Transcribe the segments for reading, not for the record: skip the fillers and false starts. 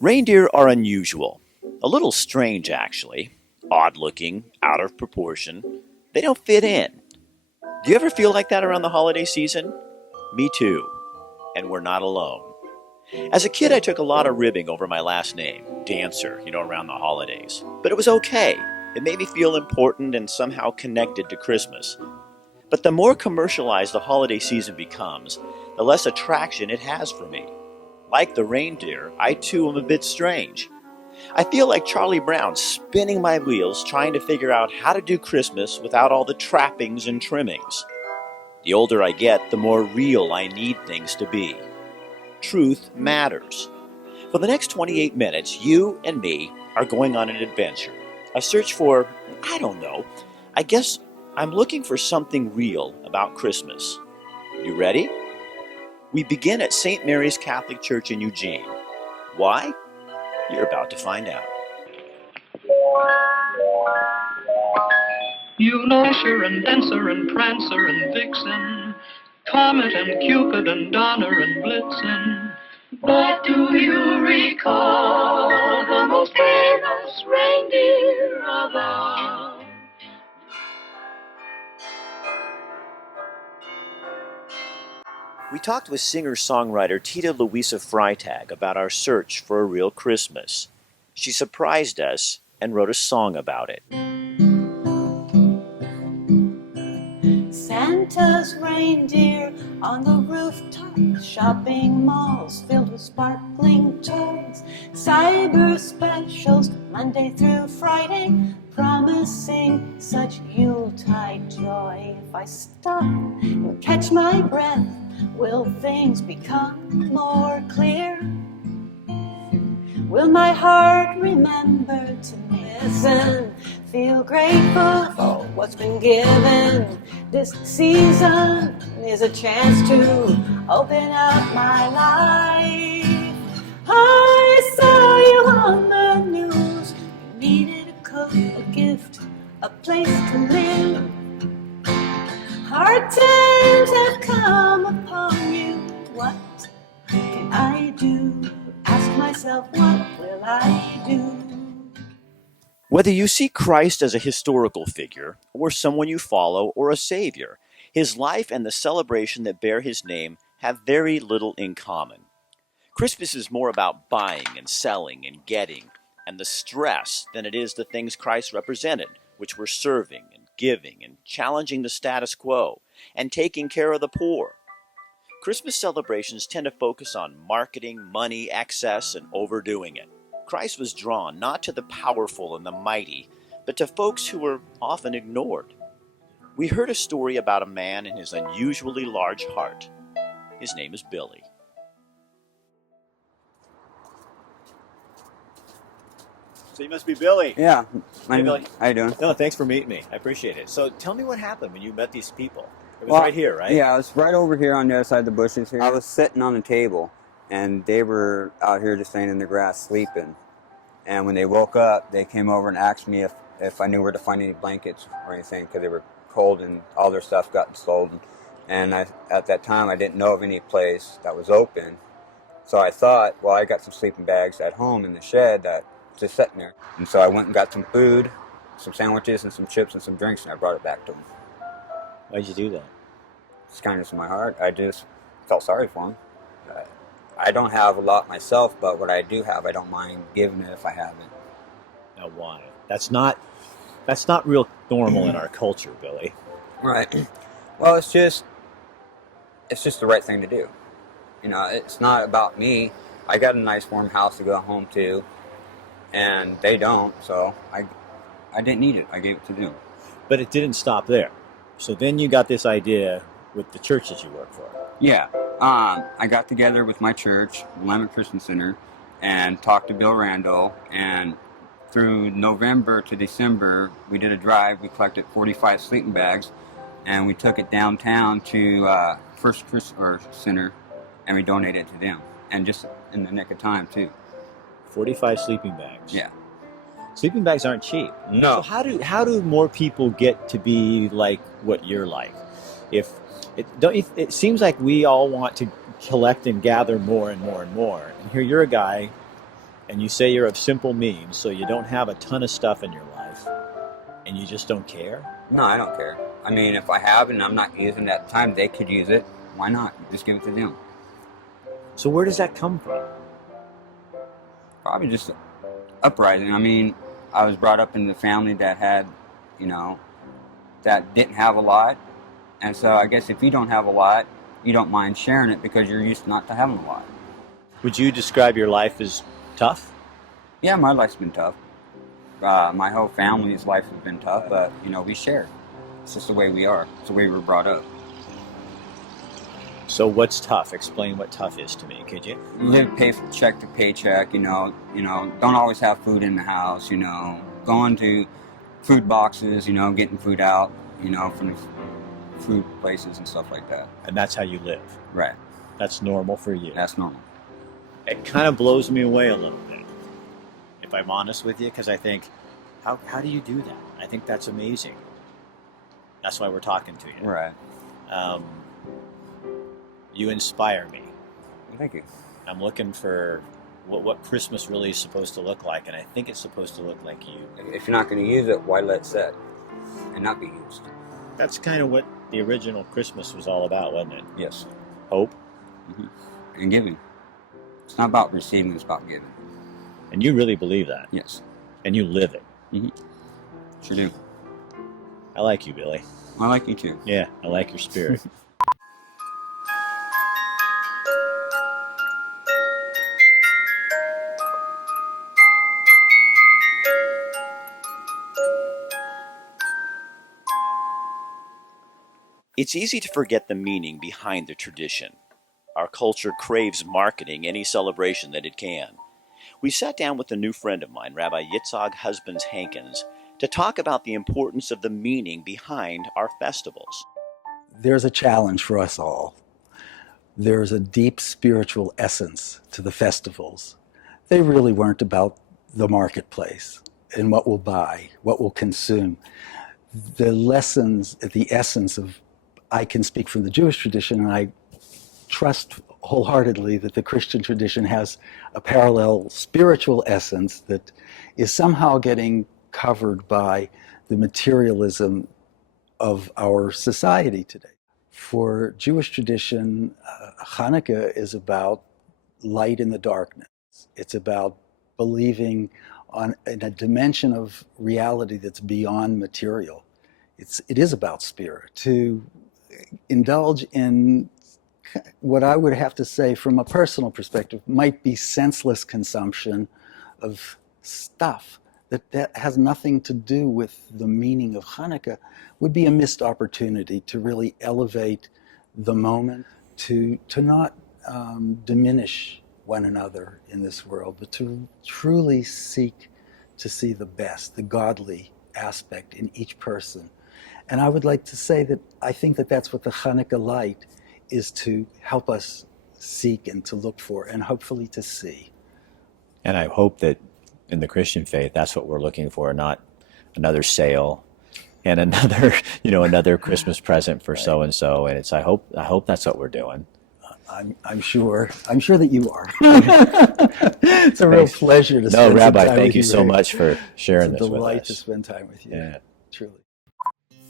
Reindeer are unusual. A little strange, actually. Odd looking, out of proportion. They don't fit in. Do you ever feel like that around the holiday season? Me too. And we're not alone. As a kid, I took a lot of ribbing over my last name, Dancer, around the holidays. But it was okay. It made me feel important and somehow connected to Christmas. But the more commercialized the holiday season becomes, the less attraction it has for me. Like the reindeer, I too am a bit strange. I feel like Charlie Brown spinning my wheels trying to figure out how to do Christmas without all the trappings and trimmings. The older I get, the more real I need things to be. Truth matters. For the next 28 minutes, you and me are going on an adventure. A search for, I don't know, I guess I'm looking for something real about Christmas. You ready? We begin at St. Mary's Catholic Church in Eugene. Why? You're about to find out. You know Dasher and Dancer and Prancer and Vixen, Comet and Cupid and Donner and Blitzen. But do you recall the most famous reindeer of all? We talked with singer-songwriter Tita Louisa Freitag about our search for a real Christmas. She surprised us and wrote a song about it. Santa's reindeer on the rooftop, shopping malls filled with sparkling toys, cyber specials Monday through Friday, promising such Yuletide joy. If I stop and catch my breath, will things become more clear? Will my heart remember to listen? Feel grateful for what's been given. This season is a chance to open up my life. I saw you on the news. You needed a coat, a gift, a place to live. Hard times have come upon you. What can I do? Ask myself, what will I do? Whether you see Christ as a historical figure, or someone you follow, or a savior, his life and the celebration that bear his name have very little in common. Christmas is more about buying and selling and getting, and the stress than it is the things Christ represented, which were serving and giving and challenging the status quo and taking care of the poor. Christmas celebrations tend to focus on marketing, money, excess, and overdoing it. Christ was drawn not to the powerful and the mighty, but to folks who were often ignored. We heard a story about a man and his unusually large heart. His name is Billy. So you must be Billy. Yeah. Hey, Billy. How you doing? No, thanks for meeting me. I appreciate it. So tell me what happened when you met these people. It was Well, right here, right? Yeah, I was right over here on the other side of the bushes here. I was sitting on the table, and they were out here just laying in the grass sleeping. And when they woke up, they came over and asked me if I knew where to find any blankets or anything, because they were cold and all their stuff got stolen. And at that time, I didn't know of any place that was open. So I thought, well, I got some sleeping bags at home in the shed that just sitting there. And so I went and got some food, some sandwiches and some chips and some drinks, and I brought it back to them. Why'd you do that? It's kindness in my heart. I just felt sorry for them. I don't have a lot myself, but what I do have, I don't mind giving it if I haven't. Now why? That's not real normal in our culture, Billy. Right. Well, it's just the right thing to do. It's not about me. I got a nice warm house to go home to, and they don't, so I didn't need it. I gave it to them. But it didn't stop there. So then you got this idea with the church that you work for. Yeah. I got together with my church, Lambert Christian Center, and talked to Bill Randall, and through November to December, we did a drive. We collected 45 sleeping bags, and we took it downtown to First Christian Center, and we donated it to them, and just in the nick of time, too. 45 sleeping bags. Yeah. Sleeping bags aren't cheap. No. So how do more people get to be like what you're like? It seems like we all want to collect and gather more and more and more. And here you're a guy And you say you're of simple means, so you don't have a ton of stuff in your life, and you just don't care? No, I don't care. I mean, if I have it and I'm not using it at the time, they could use it. Why not? Just give it to them. So where does that come from? Probably just uprising. I mean, I was brought up in the family that had, that didn't have a lot. And so I guess if you don't have a lot, you don't mind sharing it because you're used not to having a lot. Would you describe your life as tough? Yeah, my life's been tough. My whole family's life has been tough, but, we share. It's just the way we are. It's the way we were brought up. So what's tough? Explain what tough is to me, could you? Live check to paycheck, don't always have food in the house, going to food boxes, getting food out, from the food places and stuff like that. And that's how you live? Right. That's normal for you? That's normal. It kind of blows me away a little bit, if I'm honest with you, because I think, how do you do that? I think that's amazing. That's why we're talking to you. Right. You inspire me. Thank you. I'm looking for what Christmas really is supposed to look like, and I think it's supposed to look like you. If you're not going to use it, why let it sit and not be used? That's kind of what the original Christmas was all about, wasn't it? Yes. Hope. Mm-hmm. And giving. It's not about receiving, it's about giving. And you really believe that? Yes. And you live it? Mm-hmm. Sure do. I like you, Billy. I like you too. Yeah, I like your spirit. It's easy to forget the meaning behind the tradition. Our culture craves marketing any celebration that it can. We sat down with a new friend of mine, Rabbi Yitzhak Husbands Hankins, to talk about the importance of the meaning behind our festivals. There's a challenge for us all. There's a deep spiritual essence to the festivals. They really weren't about the marketplace and what we'll buy, what we'll consume. The lessons, the essence of, I can speak from the Jewish tradition, and I trust wholeheartedly that the Christian tradition has a parallel spiritual essence that is somehow getting covered by the materialism of our society today. For Jewish tradition, Hanukkah is about light in the darkness. It's about believing in a dimension of reality that's beyond material. It is about spirit. To indulge in what I would have to say from a personal perspective might be senseless consumption of stuff that has nothing to do with the meaning of Hanukkah would be a missed opportunity to really elevate the moment, to not diminish one another in this world, but to truly seek to see the best, the godly aspect in each person. And I would like to say that I think that that's what the Hanukkah light is to help us seek and to look for and hopefully to see. And I hope that in the Christian faith, that's what we're looking for, not another sale and another Christmas present for so and so. And I hope that's what we're doing. I'm sure that you are. It's a real pleasure to spend Rabbi, some time thank with you so much for sharing it's this a with us. delight to spend time with you. Yeah. Truly.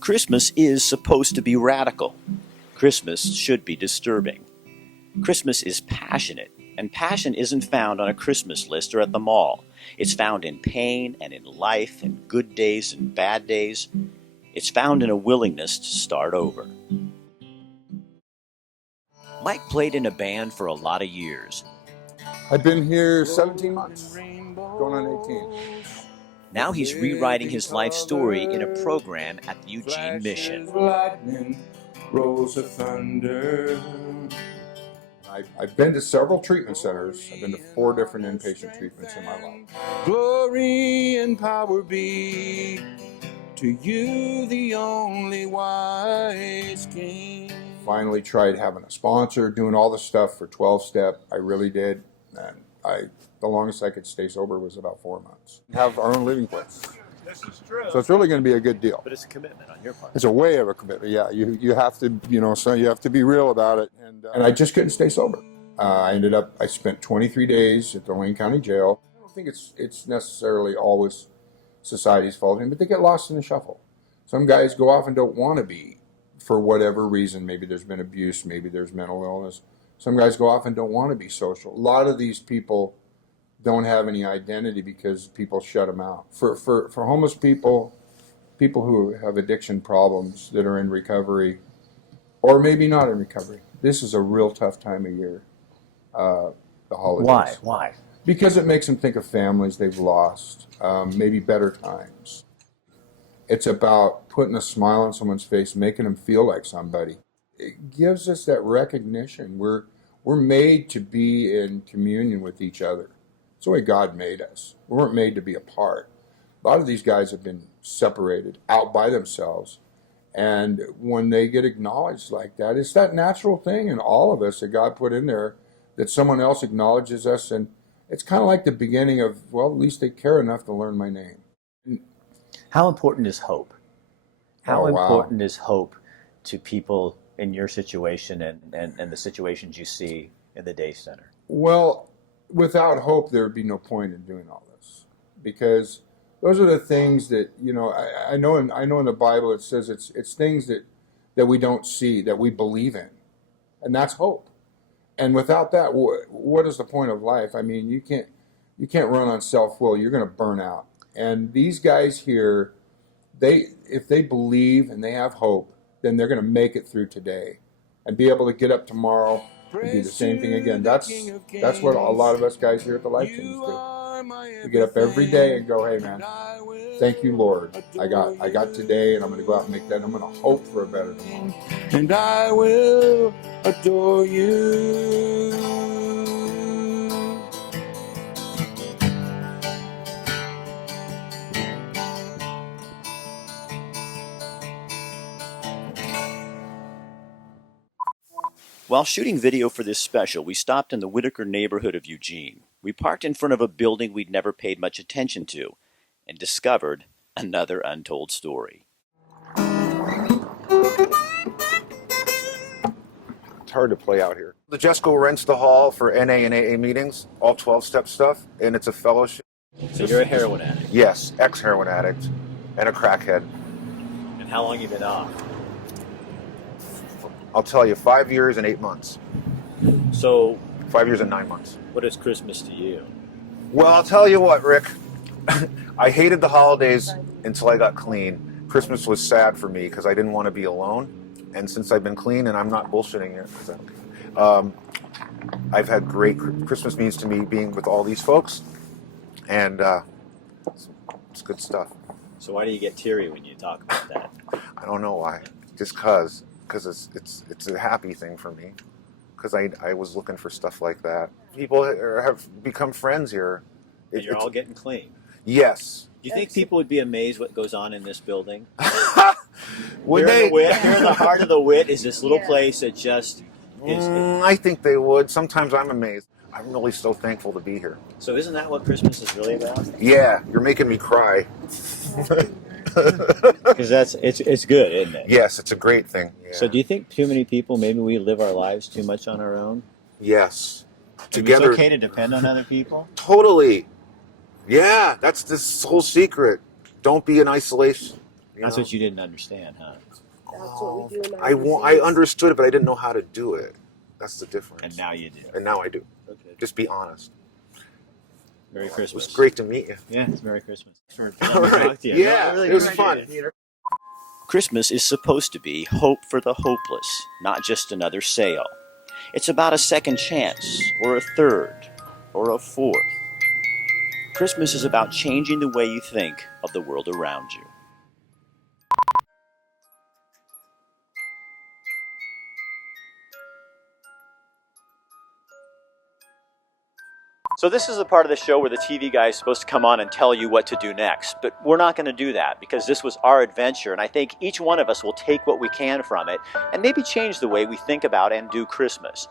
Christmas is supposed to be radical. Christmas should be disturbing. Christmas is passionate, and passion isn't found on a Christmas list or at the mall. It's found in pain and in life, in good days and bad days. It's found in a willingness to start over. Mike played in a band for a lot of years. I've been here 17 months, going on 18. Now he's rewriting his life story in a program at the Eugene Mission. Lightning, rolls of thunder. I've been to several treatment centers. I've been to 4 different inpatient treatments in my life. Glory and power be to you, the only wise King. Finally tried having a sponsor, doing all the stuff for 12-step. I really did. And the longest I could stay sober was about 4 months. Have our own living place. This is true. So it's really going to be a good deal. But it's a commitment on your part. It's a way of a commitment. Yeah, you have to, so you have to be real about it. And I just couldn't stay sober. I spent 23 days at the Wayne County Jail. think it's necessarily always society's fault, but they get lost in the shuffle. Some guys go off and don't want to be, for whatever reason. Maybe there's been abuse, maybe there's mental illness. Some guys go off and don't want to be social. A lot of these people don't have any identity because people shut them out. For homeless people, people who have addiction problems that are in recovery, or maybe not in recovery, this is a real tough time of year, the holidays. Why? Because it makes them think of families they've lost, maybe better times. It's about putting a smile on someone's face, making them feel like somebody. It gives us that recognition. We're made to be in communion with each other. It's the way God made us. We weren't made to be apart. A lot of these guys have been separated out by themselves. And when they get acknowledged like that, it's that natural thing in all of us that God put in there, that someone else acknowledges us. And it's kind of like the beginning of, well, at least they care enough to learn my name. How important is hope? How Oh, wow. important is hope to people in your situation and the situations you see in the day center? Well, without hope, there would be no point in doing all this, because those are the things that, you know, I know in the Bible it says it's things that we don't see, that we believe in, and that's hope. And without that, what is the point of life? I mean, you can't run on self-will. You're going to burn out. And these guys here, if they believe and they have hope, then they're going to make it through today and be able to get up tomorrow and do the same thing again. That's what a lot of us guys here at the Life Teams do. We get up every day and go, hey man, thank you, Lord. I got today, and I'm going to go out and make that. I'm going to hope for a better tomorrow. And I will adore you. While shooting video for this special, we stopped in the Whitaker neighborhood of Eugene. We parked in front of a building we'd never paid much attention to and discovered another untold story. It's hard to play out here. The Jesco rents the hall for NA and AA meetings, all 12-step stuff, and it's a fellowship. So you're a heroin addict. Yes, ex-heroin addict and a crackhead. And how long have you been off? I'll tell you, 5 years and 8 months. So 5 years and 9 months. what is Christmas to you? Well, I'll tell you what, Rick. I hated the holidays until I got clean. Christmas was sad for me because I didn't want to be alone. And since I've been clean, and I'm not bullshitting it, I've had great Christmas means to me being with all these folks. And it's good stuff. So why do you get teary when you talk about that? I don't know why. Just because it's a happy thing for me. Because I was looking for stuff like that. People have become friends here. And you're all getting clean. Yes. Do you think people would be amazed what goes on in this building? Would here, they? Here in the heart of the Wit is this little place that just is. I think they would. Sometimes I'm amazed. I'm really so thankful to be here. So isn't that what Christmas is really about? Yeah, you're making me cry. Because it's good, isn't it? Yes, it's a great thing. Yeah. So do you think too many people, maybe we live our lives too much on our own? Yes. Together. It's okay to depend on other people? Totally. Yeah, that's this whole secret. Don't be in isolation. That's what you didn't understand, huh? That's what we do in I understood it, but I didn't know how to do it. That's the difference. And now you do. And now I do. Okay. Just be honest. Merry Christmas. It was great to meet you. Yeah, it's Merry Christmas. All right. Yeah, it was fun. Christmas is supposed to be hope for the hopeless, not just another sale. It's about a second chance, or a third, or a fourth. Christmas is about changing the way you think of the world around you. So this is the part of the show where the TV guy is supposed to come on and tell you what to do next. But we're not going to do that because this was our adventure, and I think each one of us will take what we can from it and maybe change the way we think about and do Christmas.